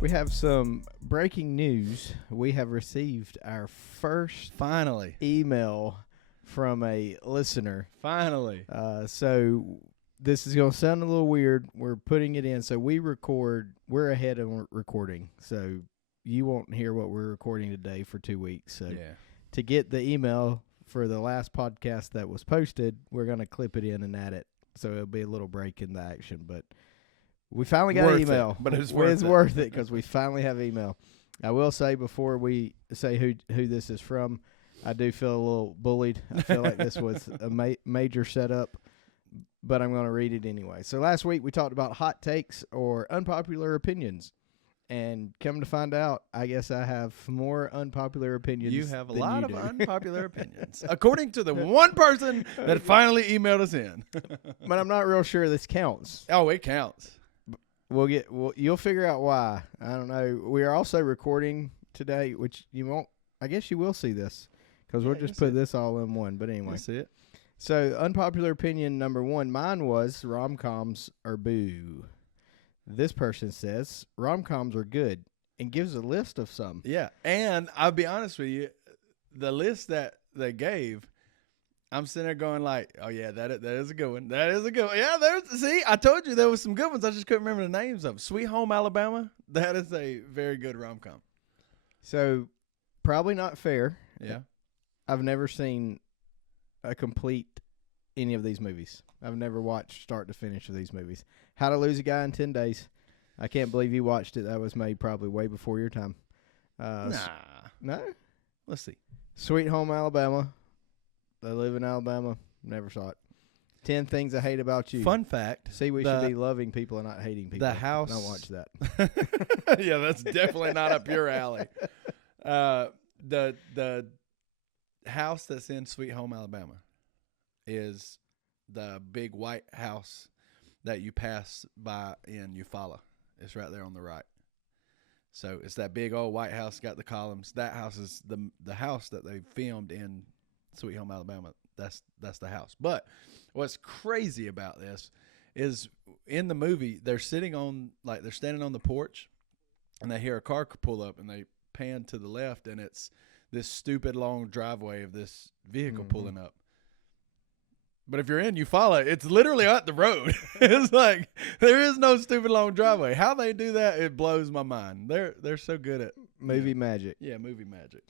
We have some breaking news. We have received our first email from a listener. Finally. So this is going to sound a little weird. We're putting it in. So we're ahead of recording. So you won't hear what we're recording today for 2 weeks. So to get the email for the last podcast that was posted, we're going to clip it in and add it. So it'll be a little break in the action, but we finally got an email. But it's worth it because we finally have email. I will say before we say who this is from, I do feel a little bullied. I feel like this was a major setup, but I'm going to read it anyway. So last week we talked about hot takes or unpopular opinions, and come to find out, I guess I have more unpopular opinions. You have a than lot you of do. unpopular opinions, according to the one person that finally emailed us in. But I'm not real sure this counts. Oh, it counts. You'll figure out why. I don't know. We are also recording today, which you won't. I guess you will see this because we'll just put this all in one. But anyway, that's it. So unpopular opinion number one, mine was rom-coms are boo. This person says rom-coms are good and gives a list of some. Yeah, and I'll be honest with you, the list that they gave, I'm sitting there going like, oh yeah, that is a good one. That is a good one. Yeah, see, I told you there was some good ones. I just couldn't remember the names of them. Sweet Home Alabama, that is a very good rom-com. So probably not fair. Yeah. I've never seen a complete any of these movies. I've never watched start to finish of these movies. How to Lose a Guy in 10 Days. I can't believe you watched it. That was made probably way before your time. No? Let's see. Sweet Home Alabama. They live in Alabama. Never saw it. 10 Things I Hate About You. Fun fact. See, we should be loving people and not hating people. The house. Don't watch that. Yeah, that's definitely not up your alley. The house that's in Sweet Home Alabama is the big white house that you pass by in Eufaula. It's right there on the right. So it's that big old white house, got the columns. That house is the house that they filmed in Sweet Home Alabama. That's the house. But what's crazy about this is in the movie they're standing on the porch and they hear a car pull up and they pan to the left and it's this stupid long driveway of this vehicle pulling up. But if you're in Eufaula, it's literally at the road. It's like there is no stupid long driveway. How they do that, it blows my mind. They're so good at movie magic. Yeah, movie magic.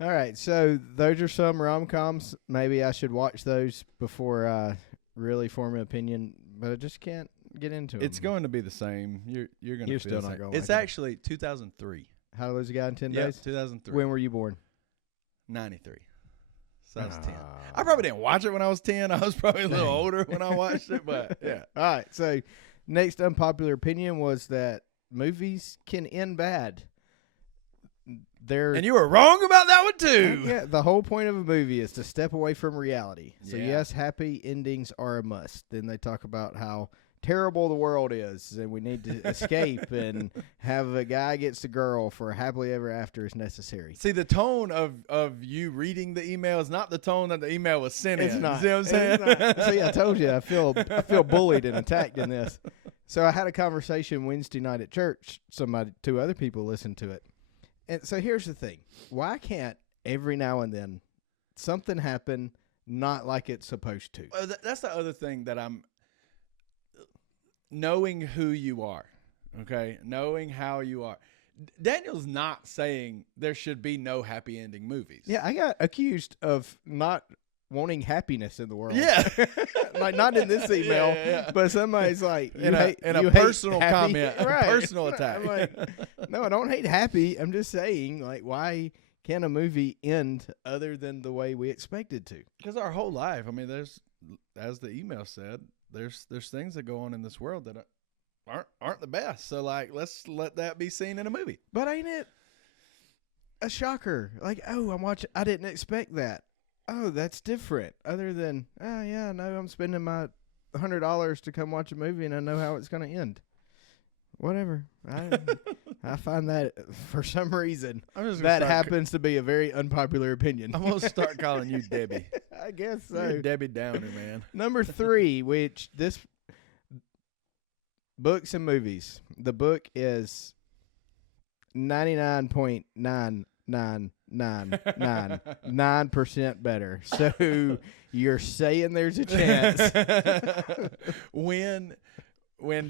All right, so those are some rom-coms. Maybe I should watch those before I really form an opinion, but I just can't get into it. It's going to be the same. You're going to. You're still not going. It's actually 2003. How to Lose a Guy in 10 Days? 2003. 2003. When were you born? 93. So I was 10. I probably didn't watch it when I was 10. I was probably a little older when I watched it, but yeah. All right, so next unpopular opinion was that movies can end bad. And you were wrong about that one too. Yeah, the whole point of a movie is to step away from reality. So yes, happy endings are a must. Then they talk about how terrible the world is and we need to escape and have a guy gets the girl for happily ever after is necessary. See, the tone of you reading the email is not the tone that the email was sent in. It's not. You see what I'm saying? See, I told you I feel bullied and attacked in this. So I had a conversation Wednesday night at church. Two other people listened to it. And so here's the thing. Why can't every now and then something happen not like it's supposed to? Well, that's the other thing that I'm knowing who you are, okay? Knowing how you are. Daniel's not saying there should be no happy ending movies. Yeah, I got accused of not wanting happiness in the world. Yeah. Like not in this email, but somebody's like in a personal comment, right. A personal attack. I'm like, no, I don't hate happy. I'm just saying, like, why can a movie end other than the way we expected to? Because our whole life, I mean, there's, as the email said, there's things that go on in this world that aren't the best. So like, let's let that be seen in a movie. But ain't it a shocker? Like, oh, I didn't expect that. Oh, that's different. Other than, oh, yeah, no, I'm spending my $100 to come watch a movie and I know how it's going to end. Whatever. I find that for some reason that happens to be a very unpopular opinion. I'm going to start calling you Debbie. I guess so. You're Debbie Downer, man. Number 3, which this books and movies. The book is 99.9999% better. So you're saying there's a chance. When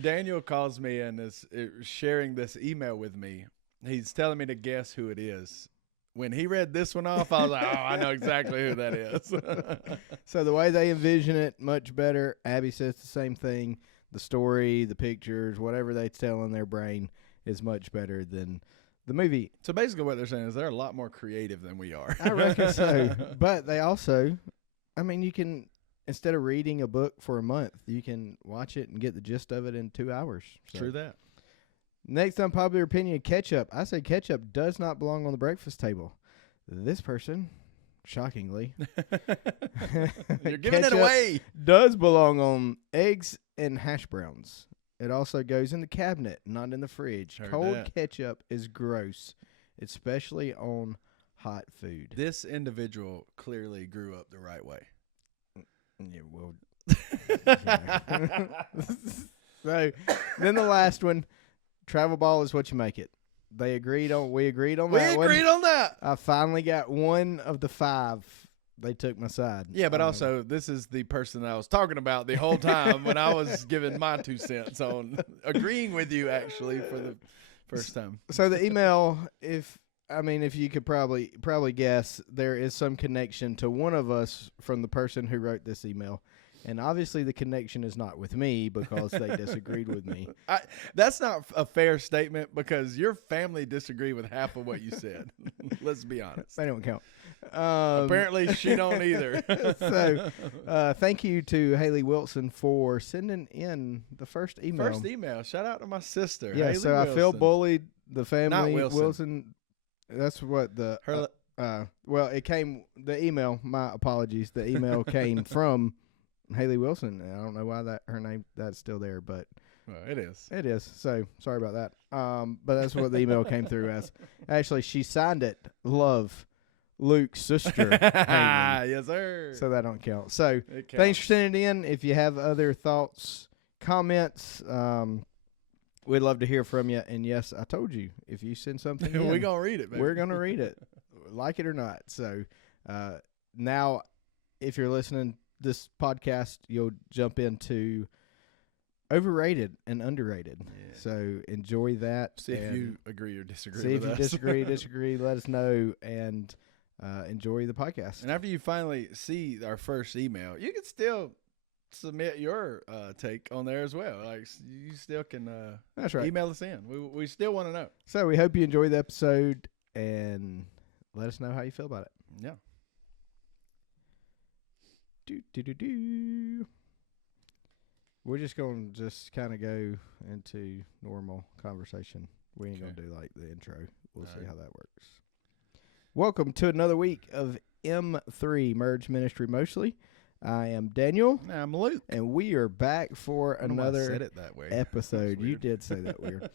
Daniel calls me and is sharing this email with me, he's telling me to guess who it is. When he read this one off, I was like, oh, I know exactly who that is. So the way they envision it, much better. Abby says the same thing. The story, the pictures, whatever they tell in their brain is much better than the movie. So basically what they're saying is they're a lot more creative than we are. I reckon so. But they also, I mean, you can, instead of reading a book for a month, you can watch it and get the gist of it in 2 hours. So. True that. Next unpopular opinion, ketchup. I say ketchup does not belong on the breakfast table. This person, shockingly, you're giving it away, does belong on eggs and hash browns. It also goes in the cabinet, not in the fridge. Heard Cold that. ketchup is gross, especially on hot food. This individual clearly grew up the right way. Yeah, well. So, then the last one. Travel ball is what you make it. We agreed on that one. We agreed on that. I finally got one of the 5. They took my side. Yeah, but also this is the person that I was talking about the whole time when I was giving my 2 cents on agreeing with you actually for the first time. So the email, if you could probably guess, there is some connection to one of us from the person who wrote this email. And obviously the connection is not with me because they disagreed with me. That's not a fair statement because your family disagreed with half of what you said. Let's be honest. They don't count. Apparently she don't either. So thank you to Haley Wilson for sending in the first email. Shout out to my sister. Yeah, Haley so Wilson. I feel bullied. The family Not Wilson. That's what the her. it came. The email. My apologies. The email came from Haley Wilson. I don't know why her name that's still there, but it is. It is. So sorry about that. But that's what the email came through as. Actually, she signed it. Love, Luke's sister. Yes, sir. So that don't count. So thanks for sending it in. If you have other thoughts, comments, we'd love to hear from you. And yes, I told you, if you send something in, we're gonna read it, baby. We're gonna read it, like it or not. So now, if you're listening this podcast, you'll jump into overrated and underrated. Yeah. So enjoy that. See if you agree or disagree. See with if us. you disagree. Let us know and enjoy the podcast. And after you finally see our first email, you can still submit your take on there as well. Like you still can. That's right. Email us in. We still want to know. So we hope you enjoy the episode and let us know how you feel about it. Yeah. We're just going to kind of go into normal conversation. We ain't going to do like the intro. We'll see how that works. Welcome to another week of M3 Merge Ministry Mostly. I am Daniel. I'm Luke. And we are back for another said it that way. episode. You did say that weird.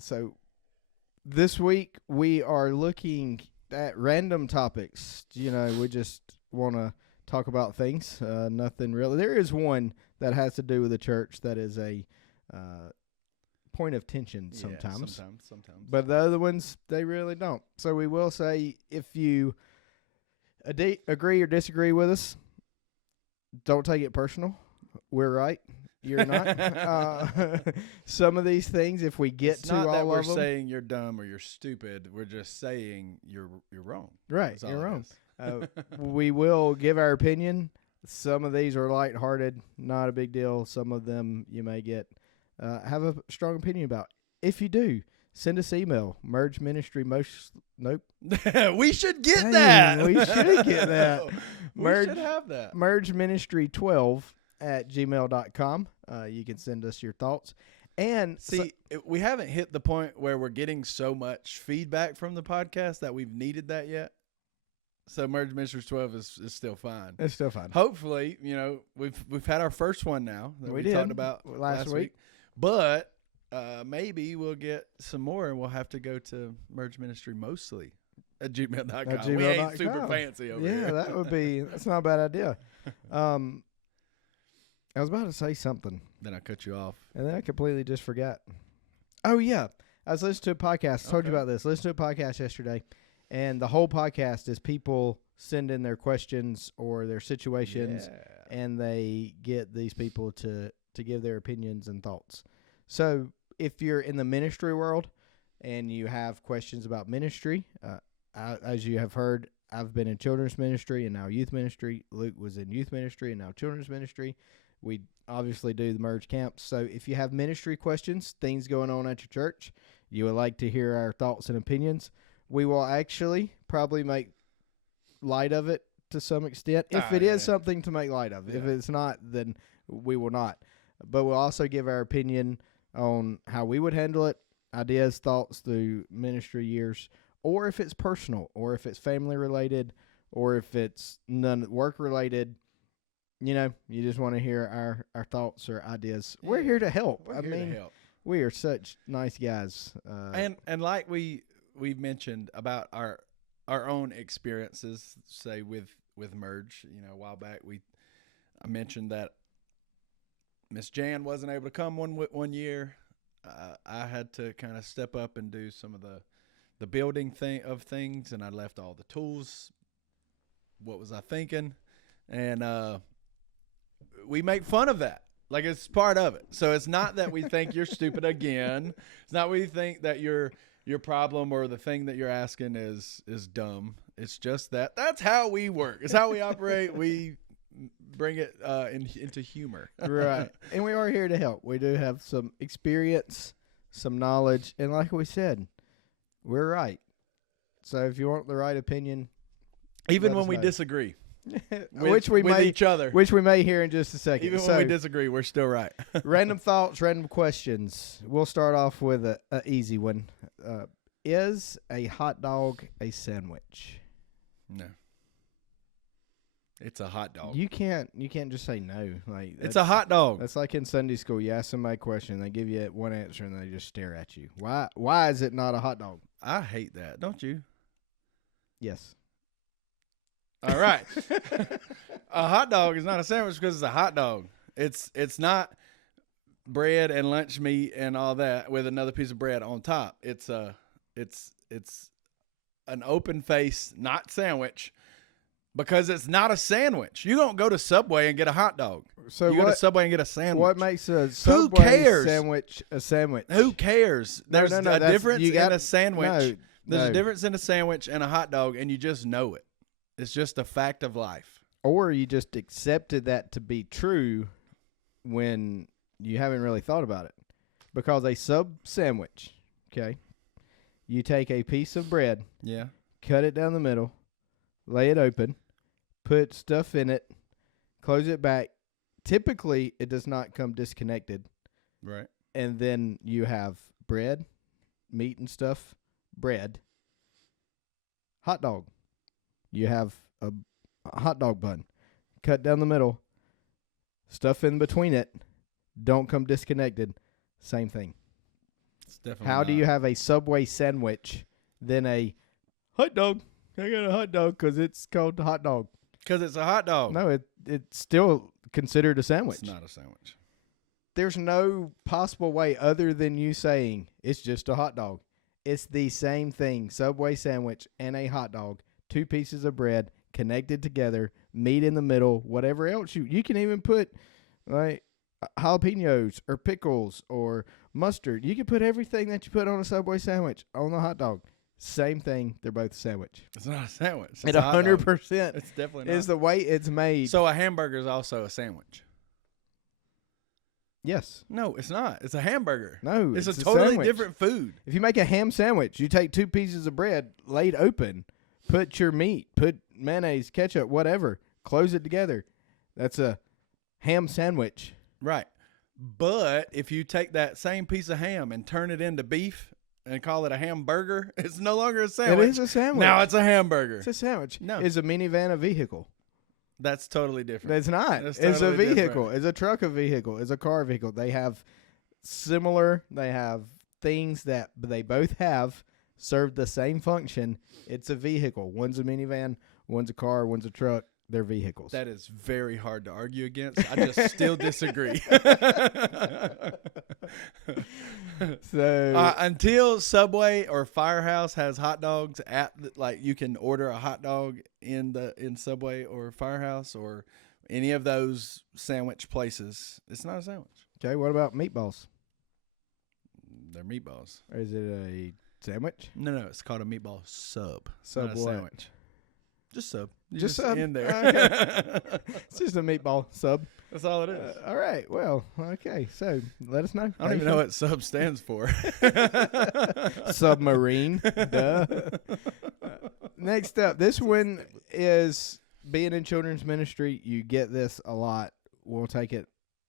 So this week we are looking at random topics. You know, we just want to talk about things. Nothing really. There is one that has to do with the church that is a point of tension sometimes. Sometimes. But the other ones, they really don't. So we will say, if you agree or disagree with us, don't take it personal. We're right. You're not. Some of these things, if we get it's to not all that of we're them, saying you're dumb or you're stupid. We're just saying you're wrong. Right, you're wrong. We will give our opinion. Some of these are lighthearted, not a big deal. Some of them you may have a strong opinion about. If you do, send us email. Merge Ministry Nope. We should get that. We should get that. We should have that. Merge Ministry 12@gmail.com. You can send us your thoughts. And see, we haven't hit the point where we're getting so much feedback from the podcast that we've needed that yet. So Merge Ministries 12 is still fine. It's still fine. Hopefully, we've had our first one now that we talked about last week. But maybe we'll get some more and we'll have to go to Merge Ministry mostly at gmail.com. We ain't super fancy over here. Yeah, that's not a bad idea. I was about to say something. Then I cut you off. And then I completely just forgot. Oh, yeah. I was listening to a podcast. I told you about this. Listened to a podcast yesterday, and the whole podcast is people send in their questions or their situations, and they get these people to give their opinions and thoughts. So if you're in the ministry world and you have questions about ministry, as you have heard, I've been in children's ministry and now youth ministry. Luke was in youth ministry and now children's ministry. We obviously do the merge camps. So if you have ministry questions, things going on at your church, you would like to hear our thoughts and opinions, we will actually probably make light of it to some extent. If it is something to make light of. If it's not, then we will not. But we'll also give our opinion on how we would handle it, ideas, thoughts through ministry years, or if it's personal, or if it's family related, or if it's work related. You know, you just want to hear our thoughts or ideas. Yeah. We're here to help. We are such nice guys. And like we've mentioned about our own experiences, say with Merge, you know, a while back, I mentioned that Miss Jan wasn't able to come one year. I had to kind of step up and do some of the building of things, and I left all the tools. What was I thinking? And we make fun of that. Like, it's part of it. So it's not that we think you're stupid again. It's not we think that your problem or the thing that you're asking is dumb. It's just that's how we work. It's how we operate. We bring it into humor. Right. And we are here to help. We do have some experience, some knowledge, and like we said, we're right. So if you want the right opinion, even when we disagree, which we may hear in just a second. Even when we disagree, we're still right. Random thoughts, random questions. We'll start off with an easy one. Is a hot dog a sandwich? No. It's a hot dog. You can't just say no. Like, it's a hot dog. That's like in Sunday school. You ask somebody a question, they give you one answer, and they just stare at you. Why is it not a hot dog? I hate that. Don't you? Yes. All right. A hot dog is not a sandwich because it's a hot dog. It's not bread and lunch meat and all that with another piece of bread on top. It's an open face, not sandwich, because it's not a sandwich. You don't go to Subway and get a hot dog. So you go to Subway and get a sandwich. What makes a Subway sandwich a sandwich? Who cares? There's a difference in a sandwich. There's a difference in a sandwich and a hot dog, and you just know it. It's just a fact of life. Or you just accepted that to be true when you haven't really thought about it. Because a sub sandwich, okay, you take a piece of bread, cut it down the middle, lay it open, put stuff in it, close it back. Typically, it does not come disconnected. Right. And then you have bread, meat and stuff, bread, hot dog. You have a hot dog bun, cut down the middle, stuff in between it, don't come disconnected, same thing. It's definitely How do you have a Subway sandwich than a hot dog? I got a hot dog because it's called a hot dog. Because it's a hot dog. No, it's still considered a sandwich. It's not a sandwich. There's no possible way other than you saying it's just a hot dog. It's the same thing, Subway sandwich and a hot dog. 2 pieces of bread connected together, meat in the middle, whatever else you can even put like jalapenos or pickles or mustard. You can put everything that you put on a Subway sandwich on the hot dog. Same thing. They're both a sandwich. It's not a sandwich. It's 100%. It's definitely not. Is the way it's made. So a hamburger is also a sandwich. Yes. No, it's not. It's a hamburger. No, it's a totally different food. If you make a ham sandwich, you take 2 pieces of bread laid open, put your meat, put mayonnaise, ketchup, whatever, close it together. That's a ham sandwich. Right. But if you take that same piece of ham and turn it into beef and call it a hamburger, it's no longer a sandwich. It is a sandwich. Now it's a hamburger. It's a sandwich. No. Is a minivan a vehicle? That's totally different. It's not. It's a totally vehicle. Different. It's a truck a vehicle. It's a car vehicle. They have they have things that they both have serve the same function. It's a vehicle. One's a minivan, one's a car, one's a truck. They're vehicles. That is very hard to argue against. I just still disagree. So until Subway or Firehouse has hot dogs like you can order a hot dog in Subway or Firehouse or any of those sandwich places, it's not a sandwich. Okay, what about meatballs? They're meatballs. Or is it a sandwich? No, it's called a meatball sub. Sub not a what? sandwich. Just sub. Just sub in there. Okay. It's just a meatball sub. That's all it is. All right. Well, okay. So let us know. I don't even know what sub stands for. Submarine. Duh. Next up, this one is being in children's ministry. You get this a lot. We'll take it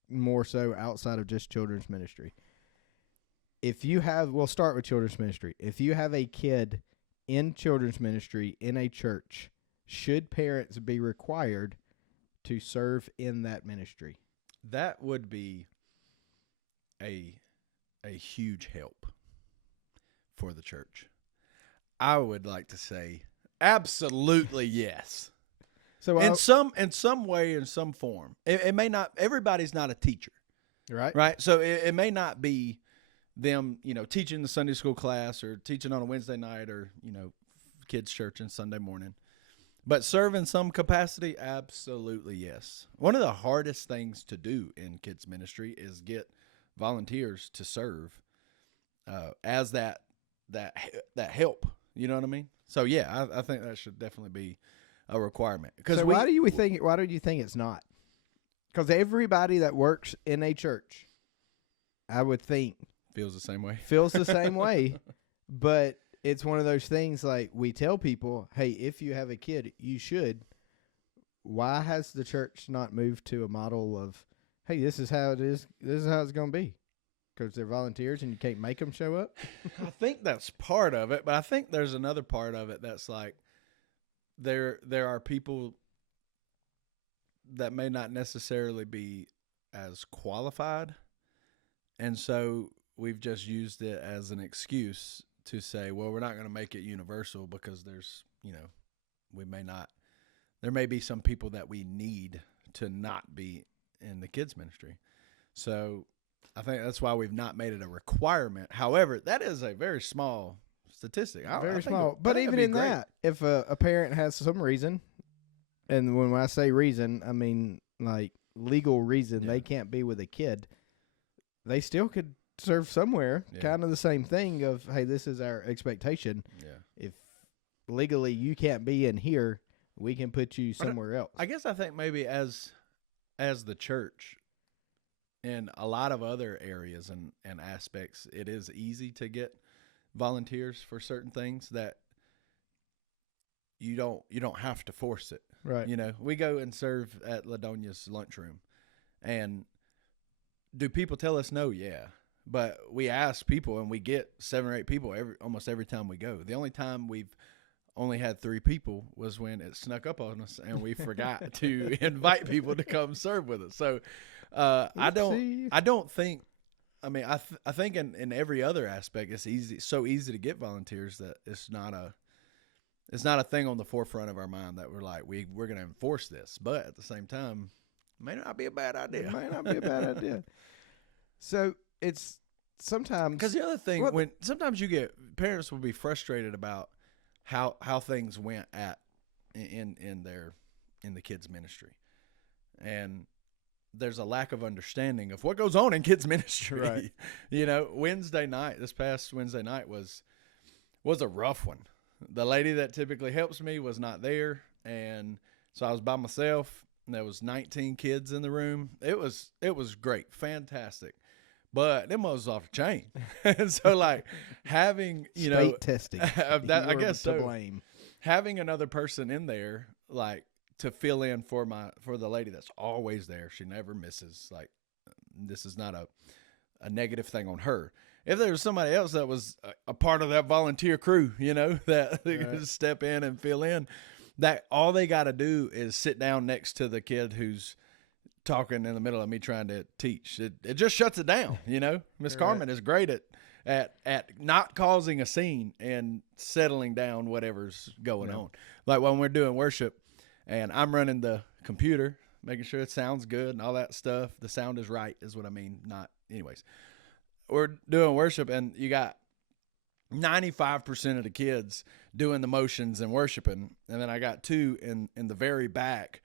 more so outside of just children's ministry. We'll start with children's ministry. If you have a kid in children's ministry in a church, should parents be required to serve in that ministry? That would be a huge help for the church. I would like to say absolutely yes. So in some way, in some form, it may not. Everybody's not a teacher, right. So it may not be them, teaching the Sunday school class or teaching on a Wednesday night or kids church on Sunday morning. But serve in some capacity, absolutely yes. One of the hardest things to do in kids ministry is get volunteers to serve as that help. You know what I mean? So yeah, I think that should definitely be a requirement. So why do you think it's not? Because everybody that works in a church, I would think, feels the same way, but it's one of those things like we tell people, hey, if you have a kid, you should. Why has the church not moved to a model of, hey, this is how it is. This is how it's going to be. Because they're volunteers and you can't make them show up? I think that's part of it, but I think there's another part of it that's like there are people that may not necessarily be as qualified. And so we've just used it as an excuse to say, well, we're not going to make it universal because there's, there may be some people that we need to not be in the kids ministry. So I think that's why we've not made it a requirement. However, that is a very small statistic. Very small. But even in that, if a parent has some reason, and when I say reason, I mean like legal reason, they can't be with a kid, they still could serve somewhere. Kind of the same thing of, hey, this is our expectation. Yeah. If legally you can't be in here, we can put you somewhere else. I guess I think maybe as the church in a lot of other areas and aspects, it is easy to get volunteers for certain things that you don't have to force it. Right. We go and serve at Ladonia's lunchroom, and do people tell us no? Yeah. But we ask people, and we get 7 or 8 people almost every time we go. The only time we've only had 3 people was when it snuck up on us, and we forgot to invite people to come serve with us. So I don't think. I mean, I think in every other aspect, it's so easy to get volunteers that it's not a thing on the forefront of our mind that we're like we're going to enforce this. But at the same time, it may not be a bad idea. It might not be a bad idea. So it's sometimes, because the other thing, when sometimes you get parents will be frustrated about how things went in the kids ministry, and there's a lack of understanding of what goes on in kids ministry. Right. This past Wednesday night was a rough one. The lady that typically helps me was not there, and so I was by myself. And there was 19 kids in the room. It was great, fantastic. But them was off the chain. And so like having, state testing. I guess to so. Blame. Having another person in there, like to fill in for the lady that's always there. She never misses. Like, this is not a negative thing on her. If there was somebody else that was a part of that volunteer crew, that they could just step in and fill in, that all they got to do is sit down next to the kid who's talking in the middle of me trying to teach. It just shuts it down. Miss Carmen is great at not causing a scene and settling down whatever's going on. Like when we're doing worship and I'm running the computer, making sure it sounds good and all that stuff. The sound is right is what I mean. Not anyways. we're doing worship, and you got 95% of the kids doing the motions and worshiping, and then I got two in the very back.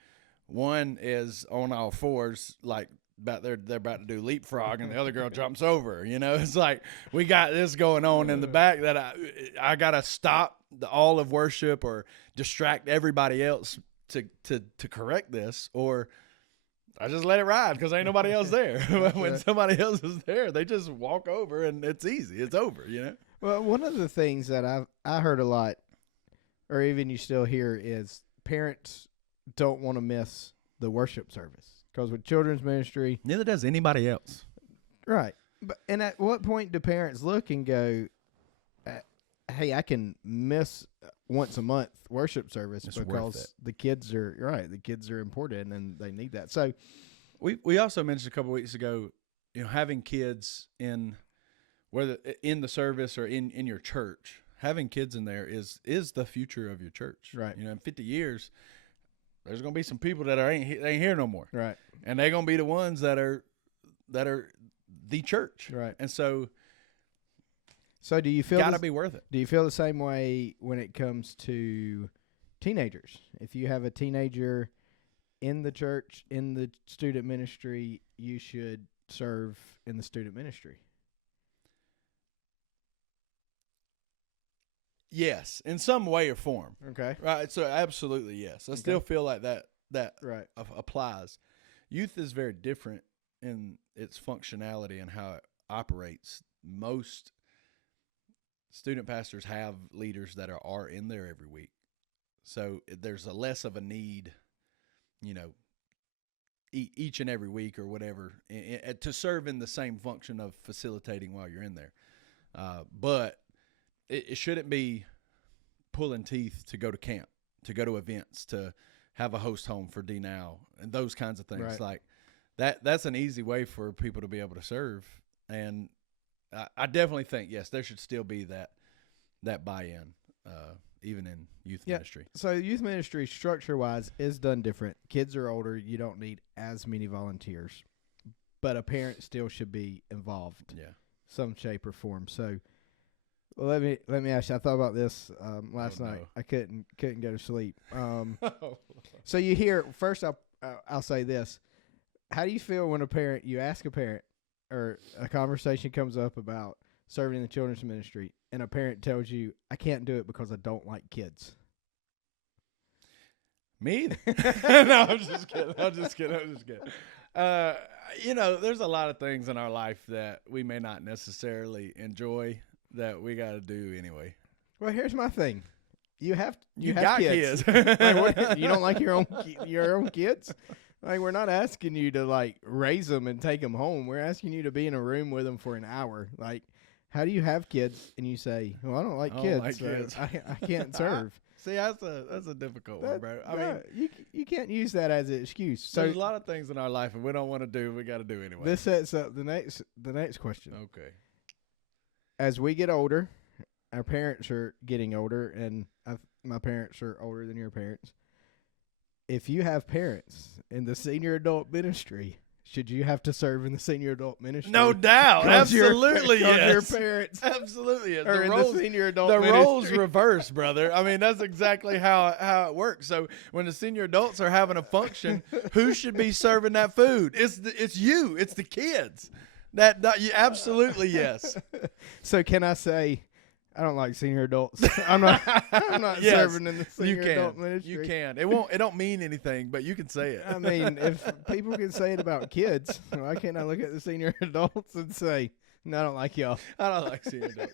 One is on all fours, like they're about to do leapfrog, and the other girl jumps over. It's like we got this going on in the back that I gotta stop all of worship or distract everybody else to correct this, or I just let it ride because ain't nobody else there. When somebody else is there, they just walk over and it's easy. It's over, Well, one of the things that I heard a lot, or even you still hear, is parents don't want to miss the worship service because with children's ministry, neither does anybody else. Right. And at what point do parents look and go, hey, I can miss once a month worship service because the kids are right. The kids are important and they need that. So we also mentioned a couple of weeks ago, having kids in whether in the service or in your church, having kids in there is the future of your church. Right. In 50 years, there's going to be some people that ain't here no more. Right. And they're going to be the ones that are the church. Right. And so do you feel gotta be worth it? Do you feel the same way when it comes to teenagers? If you have a teenager in the church, in the student ministry, you should serve in the student ministry. Yes, in some way or form. Okay. Right. So absolutely yes. I still feel like that right. applies. Youth is very different in its functionality and how it operates. Most student pastors have leaders that are in there every week. So there's less of a need, each and every week or whatever, to serve in the same function of facilitating while you're in there. But it shouldn't be pulling teeth to go to camp, to go to events, to have a host home for D-Now and those kinds of things. Right. Like that's an easy way for people to be able to serve. And I definitely think, yes, there should still be that buy-in, even in youth ministry. So youth ministry, structure-wise, is done different. Kids are older. You don't need as many volunteers. But a parent still should be involved some shape or form. So let me ask you, I thought about this last night. I couldn't go to sleep. So you hear, first I'll say this. How do you feel when you ask a parent, or a conversation comes up about serving in the children's ministry, and a parent tells you, I can't do it because I don't like kids? Me either. No, I'm just kidding. There's a lot of things in our life that we may not necessarily enjoy that we got to do anyway. Well, here's my thing. You have got kids. Like, you don't like your own kids? Like, we're not asking you to raise them and take them home. We're asking you to be in a room with them for an hour. Like, how do you have kids and you say, "Well, I don't like kids. I can't serve." See, that's a difficult one, bro. I mean, you can't use that as an excuse. So there's a lot of things in our life, and we don't want to do. We got to do anyway. This sets up the next question. Okay. As we get older, our parents are getting older, and my parents are older than your parents. If you have parents in the senior adult ministry, should you have to serve in the senior adult ministry? No doubt. Absolutely, yes. Your parents absolutely yes. are in the senior adult ministry. The roles reverse, brother. I mean, that's exactly how it works. So when the senior adults are having a function, who should be serving that food? It's you. It's the kids. That you absolutely yes. So can I say, I don't like senior adults. I'm not yes, serving in the senior adult ministry. You can. It don't mean anything, but you can say it. I mean, if people can say it about kids, why can't I look at the senior adults and say, no, I don't like y'all. I don't like senior adults.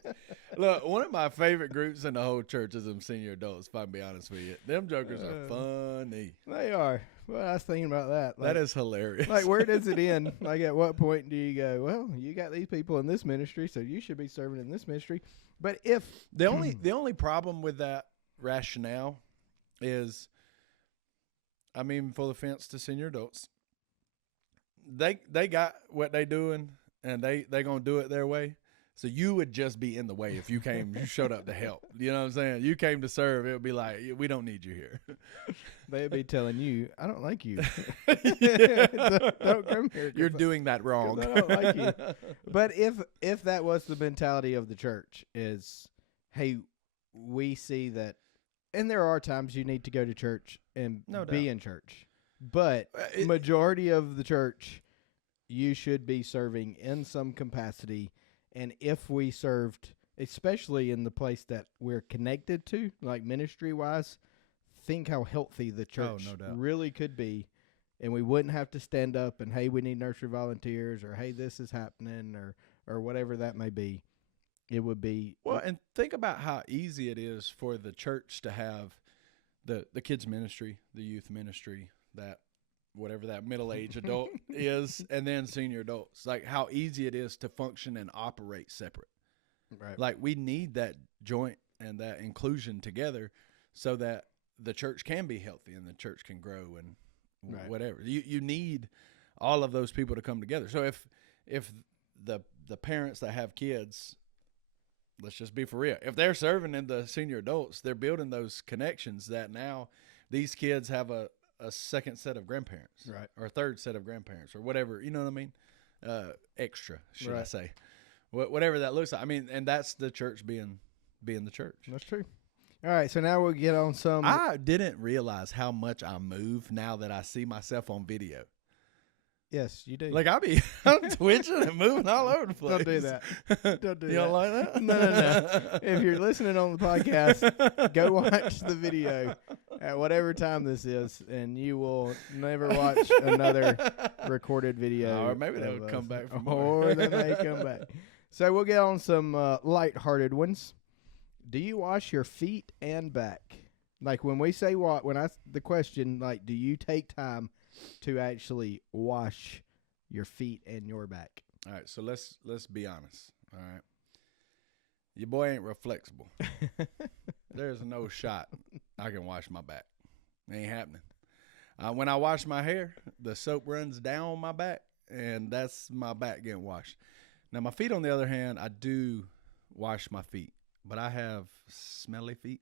Look, one of my favorite groups in the whole church is them senior adults, if I can be honest with you. Them jokers are funny. They are. Well, I was thinking about that. That is hilarious. Where does it end? At what point do you go, well, you got these people in this ministry, so you should be serving in this ministry. But if the only problem with that rationale is, I mean, full offense to senior adults, they got what they doing and they gonna do it their way. So you would just be in the way if you showed up to help. You know what I'm saying? You came to serve. It would be like, we don't need you here. They'd be telling you, I don't like you. Yeah. Don't come here. You're doing that wrong. I don't like you. But if that was the mentality of the church is, hey, we see that, and there are times you need to go to church and be in church. But majority of the church, you should be serving in some capacity. And if we served, especially in the place that we're connected to, like ministry-wise, think how healthy the church really could be. And we wouldn't have to stand up and, hey, we need nursery volunteers, or, hey, this is happening, or whatever that may be. It would be. Well, and think about how easy it is for the church to have the kids ministry, the youth ministry, that whatever that middle-aged adult is, and then senior adults. Like how easy it is to function and operate separate. Right. Like we need that joint and that inclusion together so that the church can be healthy and the church can grow and whatever. You need all of those people to come together. So if the parents that have kids, let's just be for real, if they're serving in the senior adults, they're building those connections that now these kids have a second set of grandparents, right, or a third set of grandparents, or whatever, you know what I mean? Extra, should I say? Whatever that looks like. I mean, and that's the church being the church. That's true. All right, so now we'll get on some. I didn't realize how much I move now that I see myself on video. Yes, you do. Like I'm twitching and moving all over the place. Don't do that. Don't do that. You don't like that? No. If you're listening on the podcast, go watch the video at whatever time this is, and you will never watch another recorded video. Or maybe they'll come back for more. Or they may come back. So we'll get on some lighthearted ones. Do you wash your feet and back? Like when we say the question, like, do you take time to actually wash your feet and your back? All right, so let's be honest. All right, your boy ain't real flexible. There's no shot I can wash my back. It ain't happening. When I wash my hair, the soap runs down my back, and that's my back getting washed. Now my feet, on the other hand, I do wash my feet, but I have smelly feet,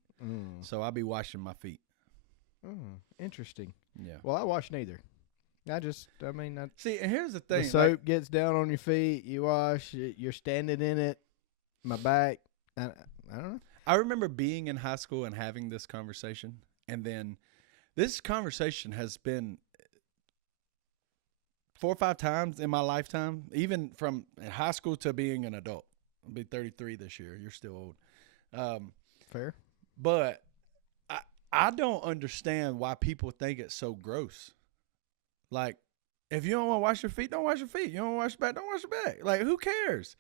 so I'll be washing my feet. Interesting. Yeah. Well, I wash neither. See, and here's the thing. The soap gets down on your feet. You wash it. You're standing in it. My back. I don't know. I remember being in high school and having this conversation. And then this conversation has been 4 or 5 times in my lifetime, even from high school to being an adult. I'll be 33 this year. You're still old. Fair. But I don't understand why people think it's so gross. Like, if you don't want to wash your feet, don't wash your feet. You don't want to wash your back, don't wash your back. Like, who cares?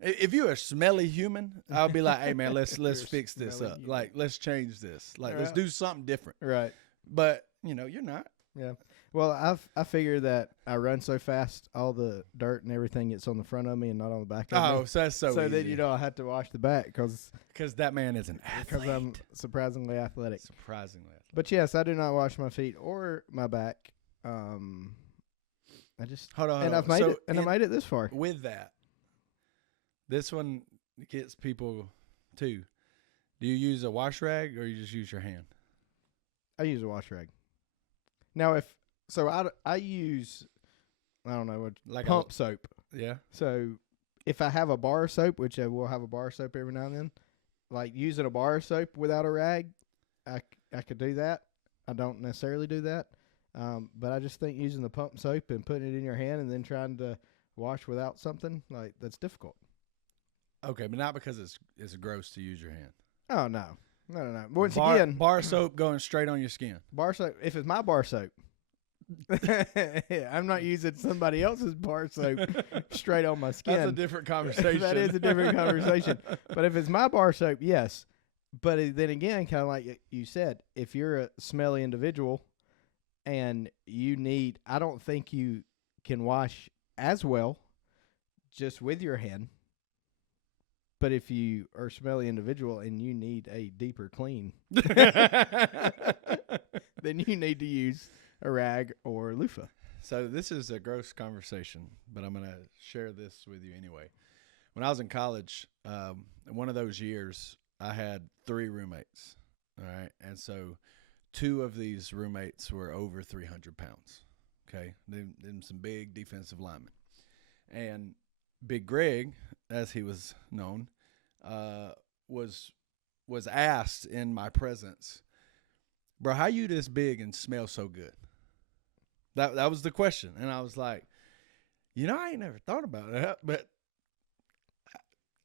If you're a smelly human, I'll be like, hey, man, let's fix this up. Human. Like, let's change this. Like, let's do something different. Right. But, you're not. Yeah. Well, I figure that I run so fast, all the dirt and everything gets on the front of me and not on the back of me. Oh, so that's so easy. Then, I have to wash the back because that man is an athlete. Because I'm surprisingly athletic. Surprisingly athletic. But, yes, I do not wash my feet or my back. I just hold on. And I've made it. And I made it this far. With that, this one gets people too. Do you use a wash rag or you just use your hand? I use a wash rag. Now, I use, I don't know what, like pump soap. Yeah. So if I have a bar of soap, which I will have a bar of soap every now and then, like using a bar of soap without a rag, I could do that. I don't necessarily do that. But I just think using the pump soap and putting it in your hand and then trying to wash without something, like, that's difficult. Okay, but not because it's gross to use your hand. Oh, no. No. Once again, bar soap going straight on your skin. Bar soap, if it's my bar soap, I'm not using somebody else's bar soap straight on my skin. That's a different conversation. That is a different conversation. But if it's my bar soap, yes. But then again, kind of like you said, if you're a smelly individual and I don't think you can wash as well just with your hand. But if you are a smelly individual and you need a deeper clean, then you need to use a rag or loofah. So this is a gross conversation, but I'm going to share this with you anyway. when I was in college, one of those years, I had 3 roommates. All right. And so 2 of these roommates were over 300 pounds. Okay. Them some big defensive linemen. And Big Greg, as he was known, was asked in my presence, bro, how you this big and smell so good? That was the question. And I was like, I ain't never thought about that, but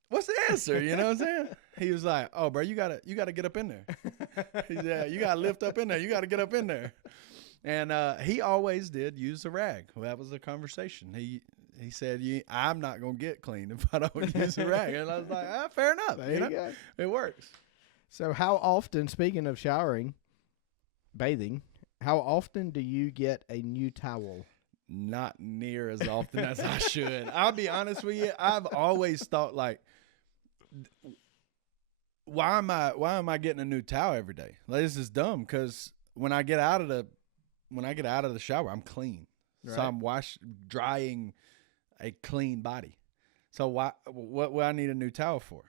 what's the answer? You know what I'm saying? He was like, oh, bro, you gotta get up in there. He said, you gotta lift up in there. You gotta get up in there. And he always did use a rag. Well, that was the conversation. He said, I'm not gonna get clean if I don't use a rag. And I was like, fair enough. There you go. It works. So how often, speaking of showering, bathing, how often do you get a new towel? Not near as often as I should. I'll be honest with you. I've always thought, like, why am I getting a new towel every day? Like, this is dumb, because when I get out of the shower, I'm clean. Right. So I'm drying a clean body. So what I need a new towel for?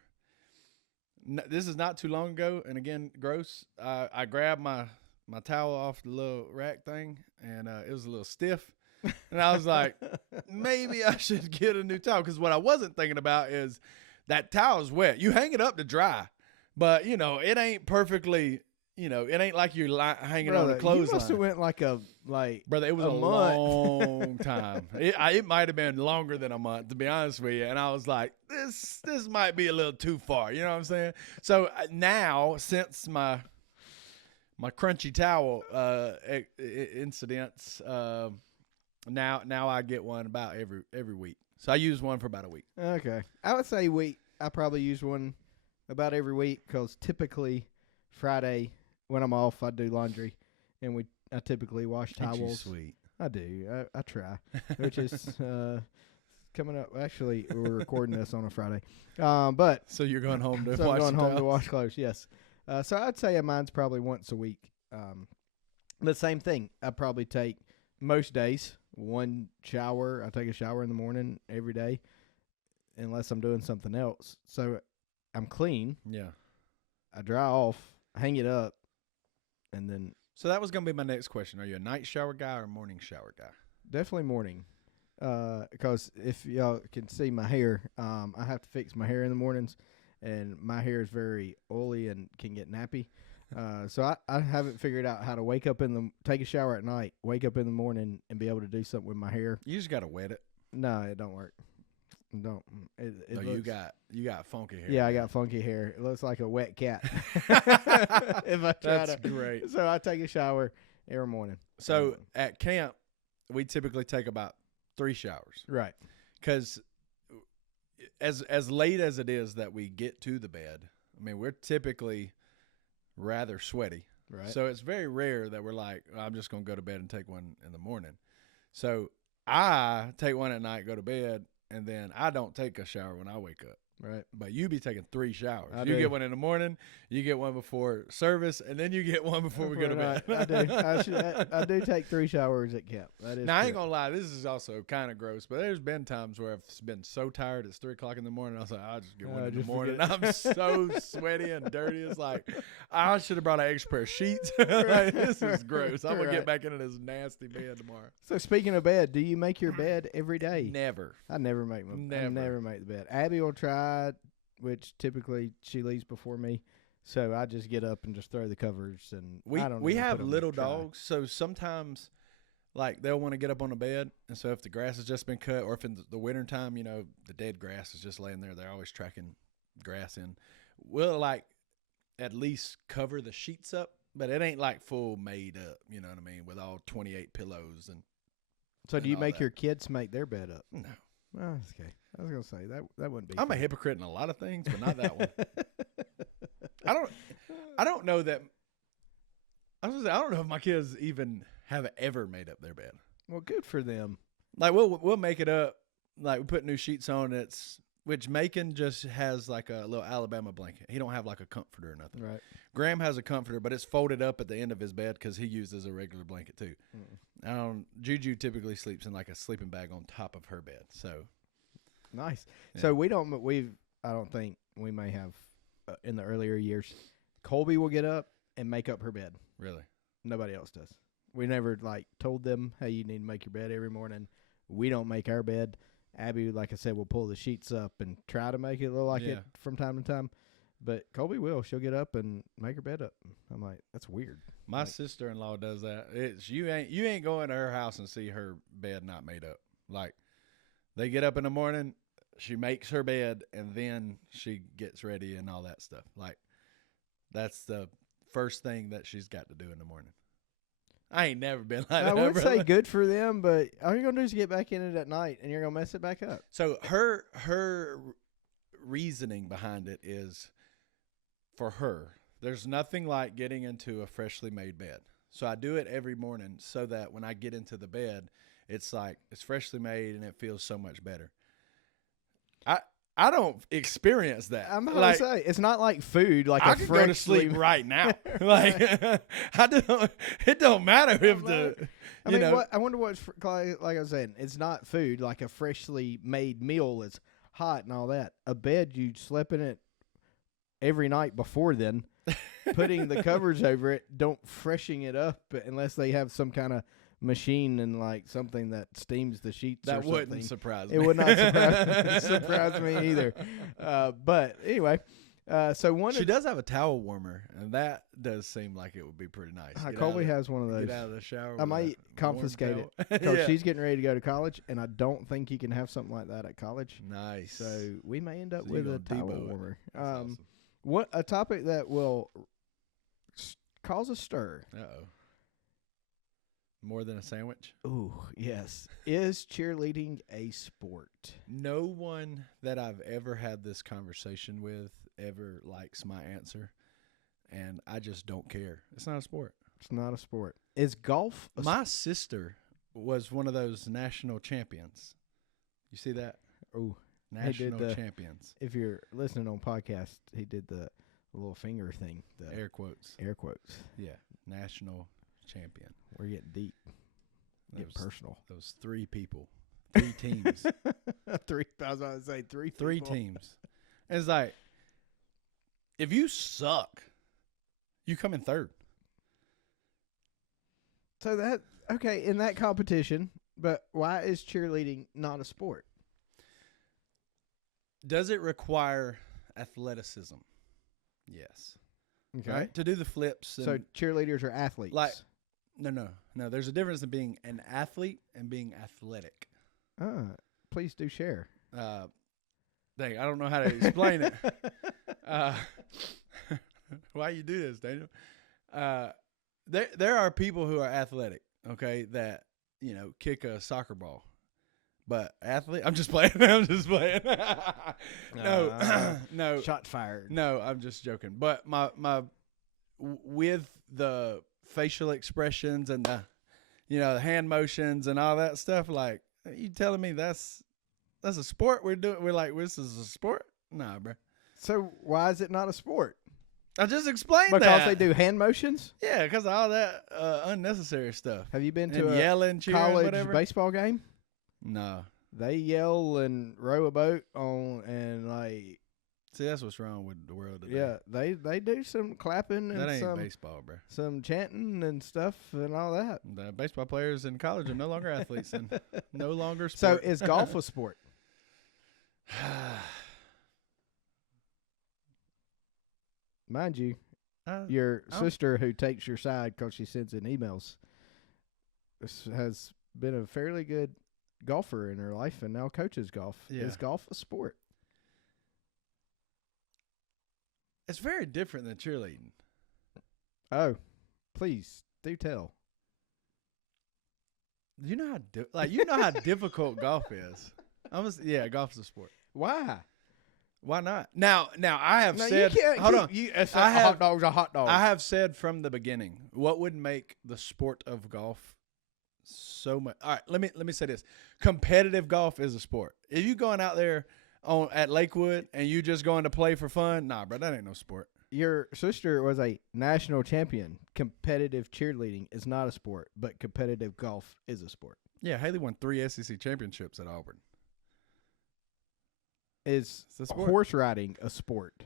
This is not too long ago, and again, gross. I grabbed my towel off the little rack thing, and it was a little stiff. And I was like, maybe I should get a new towel, because what I wasn't thinking about is that towel's wet. You hang it up to dry, but, it ain't perfectly, it ain't like you're hanging on a clothesline. You must have went brother, it was a long time. It might have been longer than a month, to be honest with you. And I was like, this might be a little too far. You know what I'm saying? So now, since my crunchy towel incidents, now I get one about every week. So I use one for about a week. Okay. I would say I probably use one about every week, because typically Friday when I'm off, I do laundry, and I typically wash towels. Ain't you sweet? I do. I try, which is coming up. Actually, we're recording this on a Friday. But so you're going home to so wash I'm going home towels? to wash clothes, yes. So I'd say mine's probably once a week. But same thing. I probably take most days one shower. I take a shower in the morning every day, unless I'm doing something else. So I'm clean. Yeah. I dry off, hang it up, and then. So that was going to be my next question. Are you a night shower guy or a morning shower guy? Definitely morning. Because if y'all can see my hair, I have to fix my hair in the mornings, and my hair is very oily and can get nappy. So I haven't figured out how to take a shower at night, wake up in the morning, and be able to do something with my hair. You just got to wet it. No, it don't work. Don't. You got funky hair. Yeah, I got funky hair. It looks like a wet cat. That's great. So I take a shower every morning. So at camp, we typically take about 3 showers. Right. Because as late as it is that we get to the bed, I mean, we're typically rather sweaty. Right. So it's very rare that we're like, I'm just going to go to bed and take one in the morning. So I take one at night, go to bed, and then I don't take a shower when I wake up. Right. But you be taking 3 showers. I you do. get one in the morning, you get one before service, and then you get one before we go to bed. I do. I do take 3 showers at camp. That is now, I ain't going to lie. This is also kind of gross, but there's been times where I've been so tired it's 3 o'clock in the morning. I was like, I'll just get one in the morning. I'm so sweaty and dirty. It's like, I should have brought an extra pair of sheets. Like, this is gross. I'm going to get back into this nasty bed tomorrow. So speaking of bed, do you make your bed every day? Never. I never make my Never. I never make the bed. Abby will try, which typically she leaves before me. So I just get up and just throw the covers, and we have little dogs, so sometimes like they'll want to get up on the bed, and so if the grass has just been cut, or if in the wintertime, the dead grass is just laying there, they're always tracking grass in. We'll like at least cover the sheets up, but it ain't like full made up, you know what I mean, with all 28 pillows and. So do you make your kids make their bed up? No. Oh, okay. I was gonna say that wouldn't be. I'm a hypocrite in a lot of things, but not that one. I don't know that. I don't know if my kids even have ever made up their bed. Well, good for them. Like we'll make it up. Like we put new sheets on. Which Macon just has like a little Alabama blanket. He don't have like a comforter or nothing. Right. Graham has a comforter, but it's folded up at the end of his bed because he uses a regular blanket too. Juju typically sleeps in like a sleeping bag on top of her bed. So Nice. Yeah. So I don't think we may have in the earlier years. Colby will get up and make up her bed. Really? Nobody else does. We never told them, hey, you need to make your bed every morning. We don't make our bed. Abby, like I said, will pull the sheets up and try to make it look like it from time to time. But Colby will. She'll get up and make her bed up. I'm like, that's weird. My sister-in-law does that. You ain't going to her house and see her bed not made up. Like, they get up in the morning, she makes her bed, and then she gets ready and all that stuff. Like, that's the first thing that she's got to do in the morning. I ain't never been like that. I would say good for them, but all you're going to do is get back in it at night, and you're going to mess it back up. So her reasoning behind it is, for her, there's nothing like getting into a freshly made bed. So I do it every morning so that when I get into the bed, it's like it's freshly made and it feels so much better. I don't experience that. I'm going to say it's not like food. Like I could go to sleep right now. Like it don't matter if I wonder what's like I was saying. It's not food like a freshly made meal that's hot and all that. A bed you slept in it every night before then. Putting the covers over it don't freshen it up unless they have some kind of machine and something that steams the sheets. That or something. Wouldn't surprise me. It would not surprise me either. But anyway, she does have a towel warmer, and that does seem like it would be pretty nice. Colby has one of those. Get out of the shower. I might confiscate it because she's getting ready to go to college, and I don't think you can have something like that at college. Nice. So we may end up with a towel warmer. Awesome. What a topic that will cause a stir. Uh-oh. More than a sandwich? Ooh, yes. Is cheerleading a sport? No one that I've ever had this conversation with ever likes my answer, and I just don't care. It's not a sport. It's not a sport. Is golf a My sister was one of those national champions. You see that? Oh, national champions. If you're listening on podcast, he did the little finger thing. The air quotes. Air quotes. Yeah, national champion. We're getting deep. Getting personal. Those 3 people. 3 teams. I was about to say 3 people. 3 teams. And it's like, if you suck, you come in third. So okay, in that competition, but why is cheerleading not a sport? Does it require athleticism? Yes. Okay. Right? To do the flips. So cheerleaders are athletes. No. There's a difference in being an athlete and being athletic. Please do share. Dang, I don't know how to explain it. Why you do this, Daniel? There are people who are athletic, okay, that kick a soccer ball. But athlete, I'm just playing. No. Shot fired. No, I'm just joking. But my with the facial expressions and the hand motions and all that stuff, like, you telling me that's a sport we're doing? We're like, this is a sport? Nah, bro. So why is it not a sport? I just explained that. Because they do hand motions? Yeah, because of all that unnecessary stuff. Have you been to a yelling, cheering, college whatever? Baseball game? No. They yell and row a boat on and like. See, that's what's wrong with the world today. Yeah, they do some clapping and that ain't some baseball, bro. Some chanting and stuff and all that. The baseball players in college are no longer athletes and no longer So sport. is golf a sport? Mind you, your sister who takes your side because she sends in emails has been a fairly good golfer in her life and now coaches golf. Yeah. Is golf a sport? It's very different than cheerleading. Oh, please do tell. You know how difficult golf is. Golf is a sport. Why? Why not? Now I have said. Hold on. Hot dogs are hot dogs. I have said from the beginning what would make the sport of golf so much. All right, let me say this: competitive golf is a sport. If you going out there at Lakewood and you just going to play for fun, nah, bro, that ain't no sport. Your sister was a national champion. Competitive cheerleading is not a sport, but competitive golf is a sport. Yeah, Haley won 3 SEC championships at Auburn. Is horse riding a sport?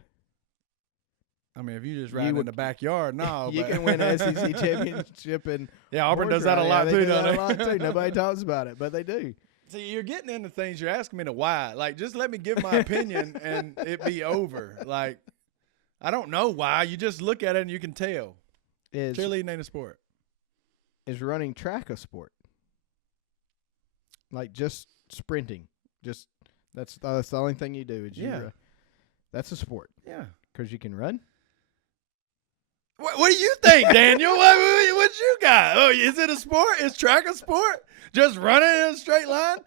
I mean, if you just ride in the backyard, no. You can win an SEC championship. And Auburn does that a lot too, don't they? Nobody talks about it, but they do. See, you're getting into things. You're asking me to why. Like, just let me give my opinion and it be over. Like, I don't know why. You just look at it and you can tell. Cheerleading ain't a sport. Is running track a sport? Like just sprinting. Just that's the only thing you do. That's a sport. Yeah. Because you can run. What do you think, Daniel? What you got? Oh, is it a sport? Is track a sport? Just running in a straight line?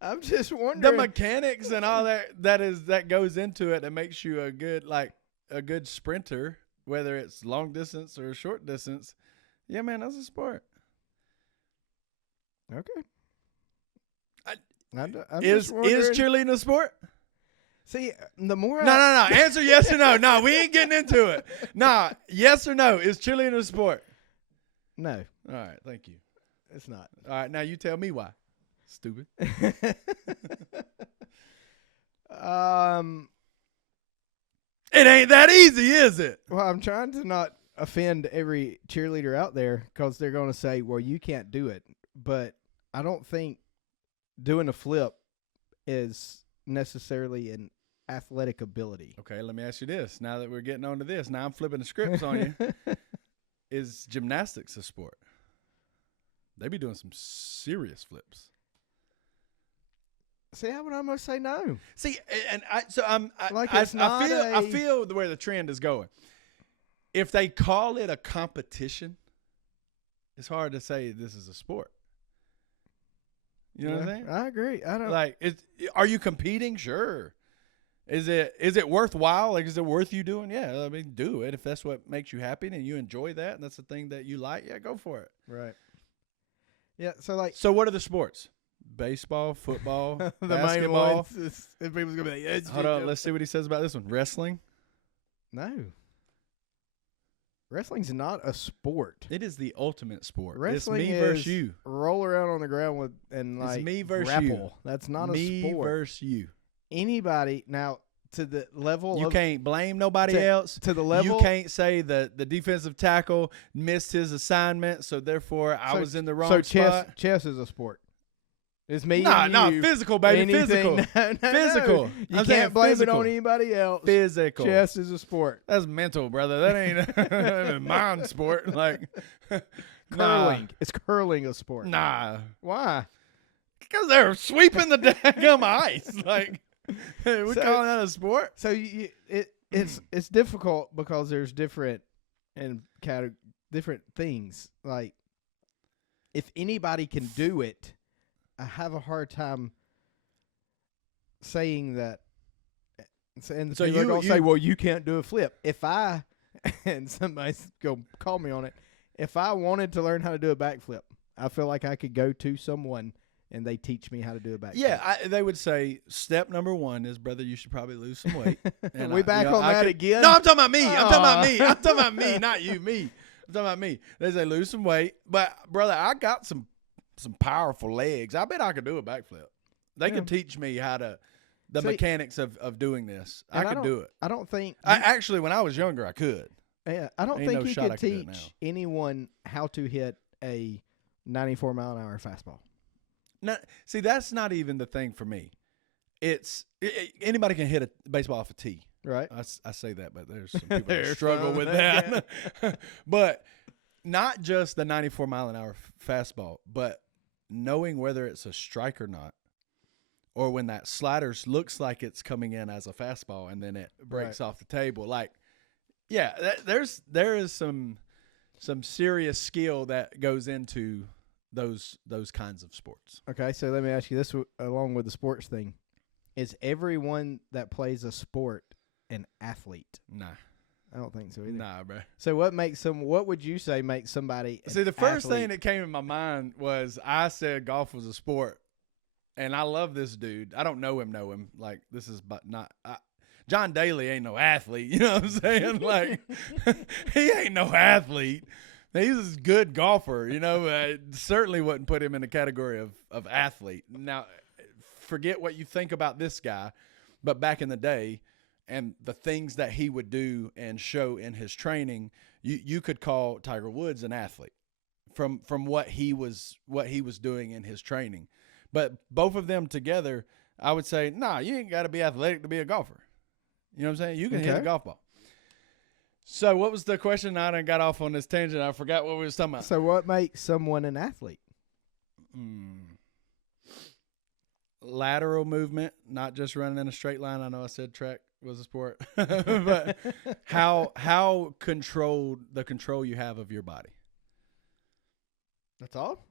I'm just wondering. The mechanics and all that goes into it that makes you a good sprinter, whether it's long distance or short distance. Yeah, man, that's a sport. Okay. Is cheerleading a sport? See, the more No. Answer yes or no. No, we ain't getting into it. Nah, yes or no. Is cheerleading a sport? No. All right, thank you. It's not. All right, now you tell me why. Stupid. It ain't that easy, is it? Well, I'm trying to not offend every cheerleader out there because they're going to say, well, you can't do it. But I don't think doing a flip is necessarily an athletic ability. Okay, let me ask you this. Now that we're getting on to this, now I'm flipping the scripts on you. Is gymnastics a sport? They be doing some serious flips. See, I would almost say no. See, and I feel where the trend is going. If they call it a competition, it's hard to say this is a sport. You know what I'm saying? I agree. I don't like. Are you competing? Sure. Is it worthwhile? Like, is it worth you doing? Yeah, I mean, do it if that's what makes you happy and you enjoy that and that's the thing that you like. Yeah, go for it. Right. Yeah. So what are the sports? Baseball, football, the basketball. Main ones people's gonna be like, hold on, let's see what he says about this one. Wrestling. No. Wrestling's not a sport. It is the ultimate sport. Wrestling it's me versus you. Roll around on the ground it's me versus grapple. You. That's not me a sport. Me versus you. Anybody now to the level you can't blame nobody else. To the level you can't say the defensive tackle missed his assignment, so therefore I was in the wrong spot. So chess is a sport. It's me. No, physical, baby. Anything. Physical. Physical. You can't blame it on anybody else. Physical. Chess is a sport. That's mental, brother. That ain't a mind sport. Like curling. Nah. It's curling a sport. Nah. Why? Because they're sweeping the daggum ice. Like we calling that a sport? So it's difficult because there's different things. Like if anybody can do it, I have a hard time saying that. And so you say, well, you can't do a flip. If I, and somebody's going to call me on it, if I wanted to learn how to do a backflip, I feel like I could go to someone and they teach me how to do a backflip. Yeah, they would say step number 1 is, brother, you should probably lose some weight. And we back on that again? No, I'm talking about me. I'm talking about me, not you, me. I'm talking about me. They say lose some weight. But, brother, I got some powerful legs. I bet I could do a backflip. They could teach me how to the mechanics of doing this. I could do it. I don't think actually when I was younger I could. Yeah, I don't think you could teach anyone how to hit a 94 mile an hour fastball. No, see, that's not even the thing for me. Anybody can hit a baseball off a tee. Right. I say that, but there's some people that struggle with that. But not just the 94 mile an hour fastball, but knowing whether it's a strike or not, or when that slider looks like it's coming in as a fastball and then it breaks off the table. Like, yeah, there is some serious skill that goes into those kinds of sports. Okay, so let me ask you this along with the sports thing. Is everyone that plays a sport an athlete? Nah. I don't think so either. Nah, bro. So what would you say makes somebody See, the first thing that came in my mind was I said golf was a sport. And I love this dude. I don't know him. Like, this is but not John Daly ain't no athlete. You know what I'm saying? Like, he ain't no athlete. He's a good golfer, you know. Certainly wouldn't put him in the category of athlete. Now, forget what you think about this guy, but back in the day, and the things that he would do and show in his training, you could call Tiger Woods an athlete from what he was doing in his training. But both of them together, I would say, nah, you ain't got to be athletic to be a golfer. You know what I'm saying? You can hit a golf ball. So what was the question? I done got off on this tangent. I forgot what we was talking about. So what makes someone an athlete? Lateral movement, not just running in a straight line. I know I said track was a sport, but how control you have of your body. That's all?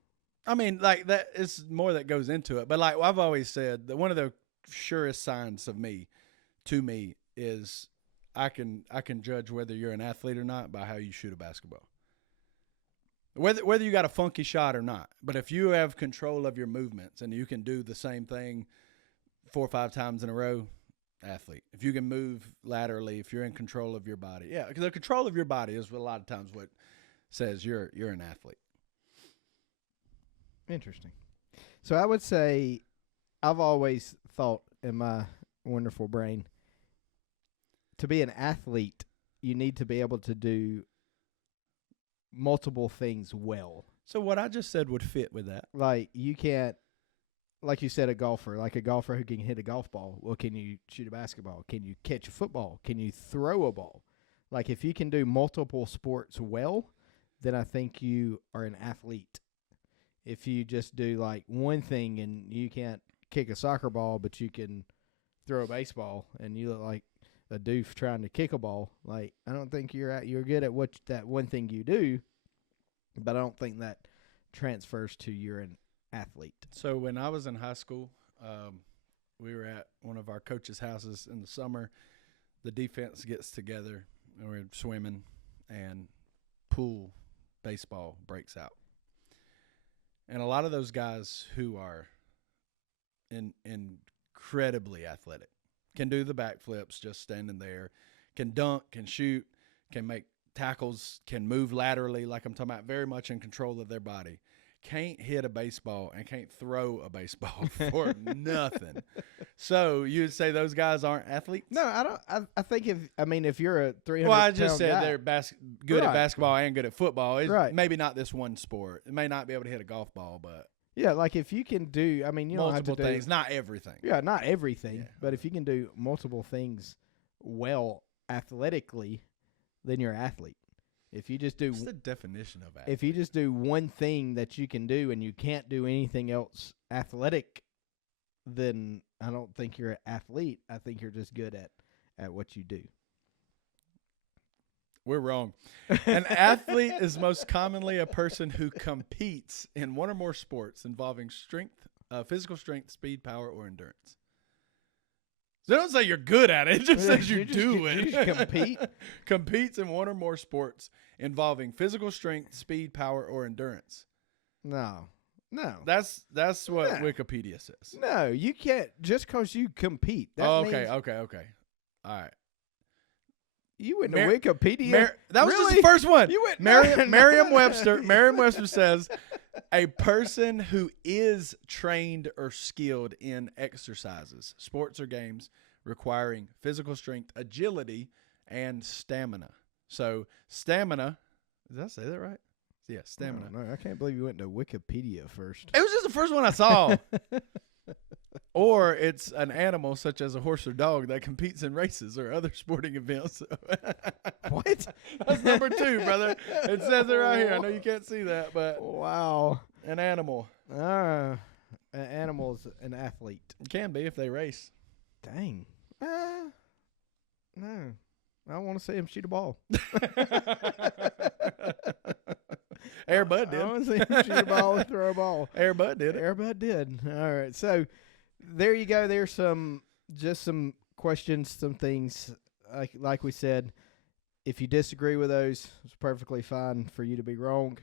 I mean, like, that is more that goes into it. But like I've always said, that one of the surest signs of me is I can judge whether you're an athlete or not by how you shoot a basketball. Whether you got a funky shot or not. But if you have control of your movements and you can do the same thing 4 or 5 times in a row, athlete. If you can move laterally, if you're in control of your body. Yeah, because the control of your body is a lot of times what says you're an athlete. Interesting. So I would say I've always thought in my wonderful brain, to be an athlete, you need to be able to do multiple things well. So what I just said would fit with that. Like, you can't, like you said, a golfer who can hit a golf ball. Well, can you shoot a basketball? Can you catch a football? Can you throw a ball? Like, if you can do multiple sports well, then I think you are an athlete. If you just do, like, one thing and you can't kick a soccer ball, but you can throw a baseball and you look like a doof trying to kick a ball, like, I don't think you're good at what that one thing you do, but I don't think that transfers to you're an athlete. So when I was in high school, we were at one of our coaches' houses in the summer. The defense gets together and we're swimming, and pool baseball breaks out. And a lot of those guys who are incredibly athletic can do the backflips just standing there, can dunk, can shoot, can make tackles, can move laterally, like I'm talking about, very much in control of their body. Can't hit a baseball and can't throw a baseball for nothing. So you would say those guys aren't athletes? No, I don't. I think if you're a 300. Well, I just said guy, they're good at basketball and good at football. It's right. Maybe not this one sport. It may not be able to hit a golf ball, but yeah, like if you can do, you multiple don't have to things, not everything. Yeah, not everything, but if you can do multiple things well athletically, then you're an athlete. If you just do, what's the definition of athlete? If you just do one thing that you can do and you can't do anything else athletic, then I don't think you're an athlete. I think you're just good at what you do. We're wrong. An athlete is most commonly a person who competes in one or more sports involving physical strength, speed, power, or endurance. So don't say you're good at it. It just says you do it. You just compete. Competes in one or more sports involving physical strength, speed, power, or endurance. No. That's what Wikipedia says. No, you can't just because you compete. Okay. All right. You went to Wikipedia. That was really? just the first one. You went Merriam-Webster. Merriam-Webster says a person who is trained or skilled in exercises, sports or games requiring physical strength, agility, and stamina. So stamina, did I say that right? Yeah, stamina. No, I can't believe you went to Wikipedia first. It was just the first one I saw. Or it's an animal such as a horse or dog that competes in races or other sporting events. What? That's number 2, brother. It says it right here. I know you can't see that, but wow, an animal. An animal's an athlete. It can be if they race. Dang. No. I want to see him shoot a ball. Air Bud did. I want to see him shoot a ball and throw a ball. Air Bud did. Air Bud did. All right. So there you go. There's some questions, some things. Like we said, if you disagree with those, it's perfectly fine for you to be wrong.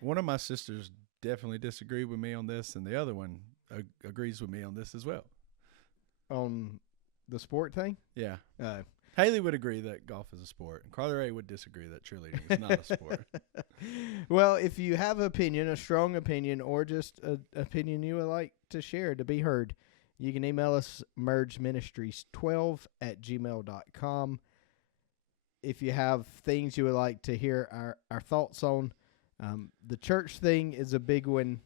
One of my sisters definitely disagreed with me on this, and the other one agrees with me on this as well. On the sport thing? Yeah. Haley would agree that golf is a sport, and Carly Ray would disagree that cheerleading is not a sport. Well, if you have an opinion, a strong opinion, or just an opinion you would like to share to be heard, You can email us mergeministries12@gmail.com. If you have things you would like to hear our thoughts on, the church thing is a big one.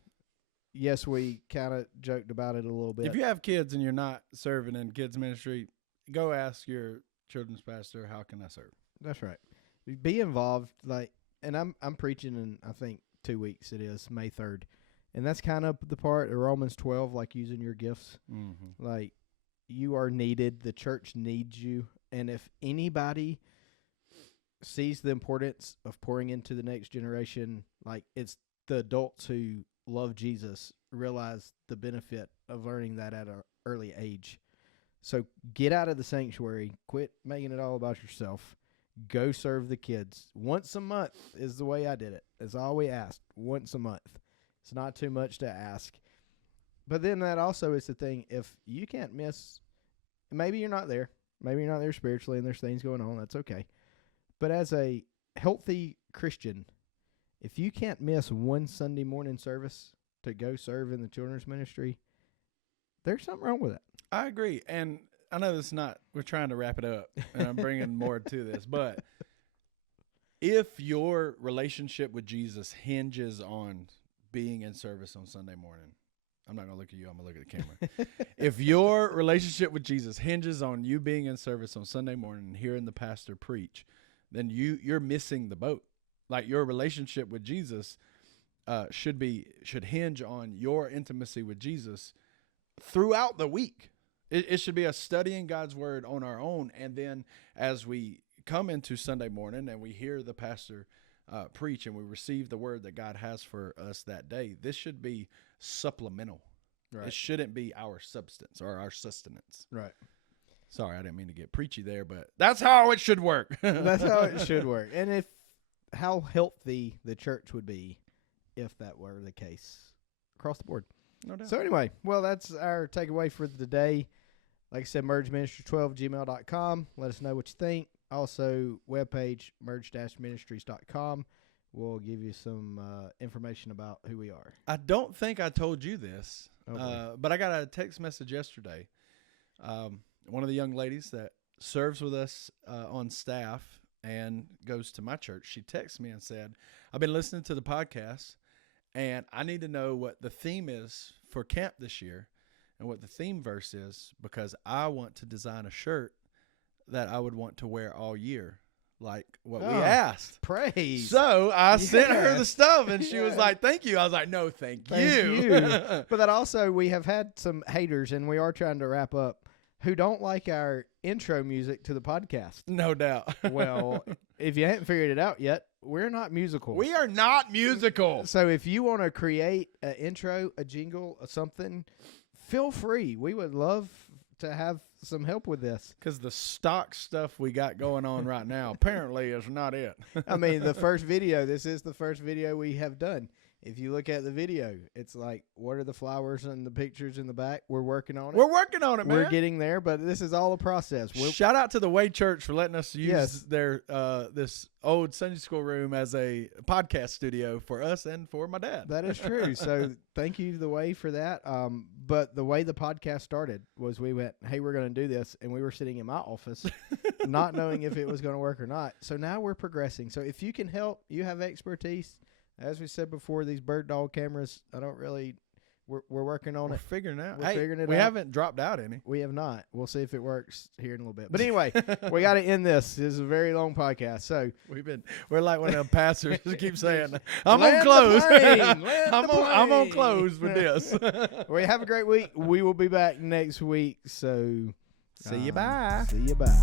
Yes, we kind of joked about it a little bit. If you have kids and you're not serving in kids ministry, go ask your children's pastor, how can I serve? That's right. Be involved. And I'm preaching in, I think, 2 weeks it is, May 3rd. And that's kind of the part of Romans 12, like using your gifts. Mm-hmm. Like, you are needed. The church needs you. And if anybody sees the importance of pouring into the next generation, like, it's the adults who love Jesus, realize the benefit of learning that at an early age. So get out of the sanctuary. Quit making it all about yourself. Go serve the kids. Once a month is the way I did it. That's all we asked. Once a month. It's not too much to ask. But then that also is the thing. If you can't miss, maybe you're not there. Maybe you're not there spiritually and there's things going on. That's okay. But as a healthy Christian, if you can't miss one Sunday morning service to go serve in the children's ministry, there's something wrong with it. I agree. And I know this is not, we're trying to wrap it up, and I'm bringing more to this, but if your relationship with Jesus hinges on being in service on Sunday morning, I'm not going to look at you, I'm going to look at the camera. If your relationship with Jesus hinges on you being in service on Sunday morning and hearing the pastor preach, then you're missing the boat. Like, your relationship with Jesus should hinge on your intimacy with Jesus throughout the week. It should be a studying God's word on our own, and then as we come into Sunday morning and we hear the pastor preach and we receive the word that God has for us that day, this should be supplemental. Right. It shouldn't be our substance or our sustenance. Right. Sorry, I didn't mean to get preachy there, but that's how it should work. That's how it should work. And how healthy the church would be if that were the case across the board. No doubt. So anyway, well, that's our takeaway for today. Like I said, mergeministry12@gmail.com. Let us know what you think. Also, webpage, merge-ministries.com. We'll give you some information about who we are. I don't think I told you this, but I got a text message yesterday. One of the young ladies that serves with us on staff and goes to my church, she texted me and said, I've been listening to the podcast, and I need to know what the theme is for camp this year and what the theme verse is, because I want to design a shirt that I would want to wear all year, like what we asked. Praise. So I sent her the stuff, and she was like, thank you. I was like, no, thank you. But that also, we have had some haters, and we are trying to wrap up, who don't like our intro music to the podcast. No doubt. Well, if you haven't figured it out yet, we're not musical. We are not musical. So if you want to create an intro, a jingle, or something, feel free. We would love to have some help with this. Because the stock stuff we got going on right now apparently is not it. I mean, this is the first video we have done. If you look at the video, it's like, what are the flowers and the pictures in the back? We're working on it. We're working on it, man. We're getting there, but this is all a process. Shout out to the Way Church for letting us use their this old Sunday school room as a podcast studio for us and for my dad. That is true. So thank you, The Way, for that. But the way the podcast started was we went, hey, we're going to do this. And we were sitting in my office not knowing if it was going to work or not. So now we're progressing. So if you can help, you have expertise. As we said before, these bird dog cameras, we're working on it. We're figuring it out. We're figuring it out. We haven't dropped out any. We have not. We'll see if it works here in a little bit. But anyway, we got to end this. This is a very long podcast. So we're like one of the pastors who keep saying, I'm on close. I'm on close with this. We have a great week. We will be back next week. So see you bye. See you bye.